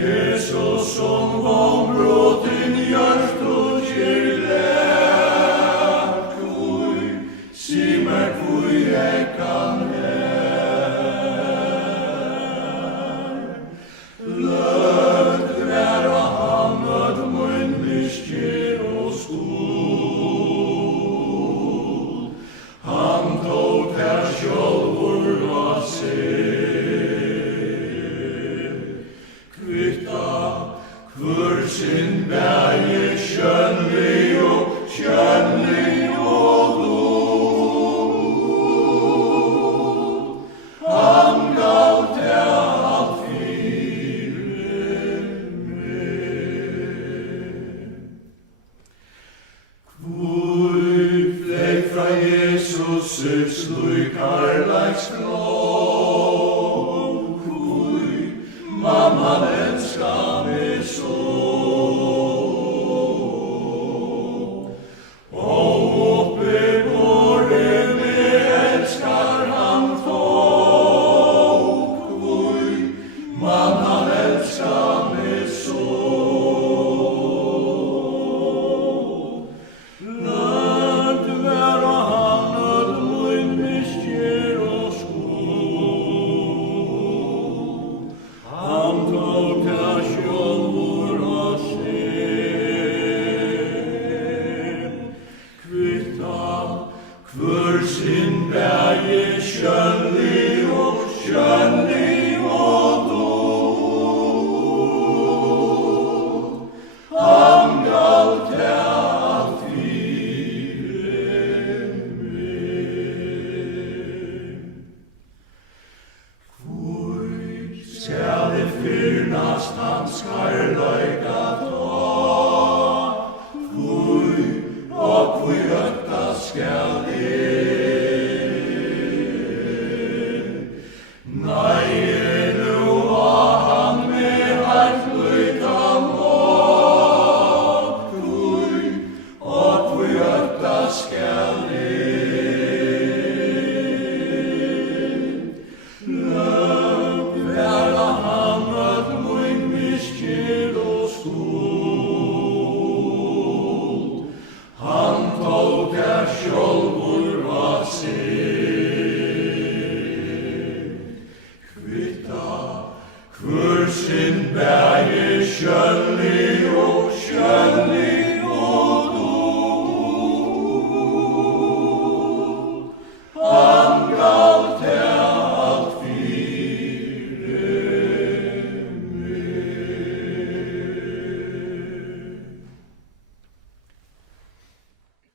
Jesus som vonbrotin hjärtot ger läkoj, si meg hvor jeg kan her. Løgt være han at mun misjer og skuld. Han tok her sjálvur av seg. Hvor sin bæge skjønnlig og god. Han gav det alt fire med. Hvor flek fra Jesus sitt karlaks glåd. Hvor mamman elskar meg så. Hvor sin bæge skjønnlig og god. Han gav det alt fire med. Hvor skal det fyrnast hans karløyga da? Hvor og hvor økta skal Hvor sin bæge skjønnlig og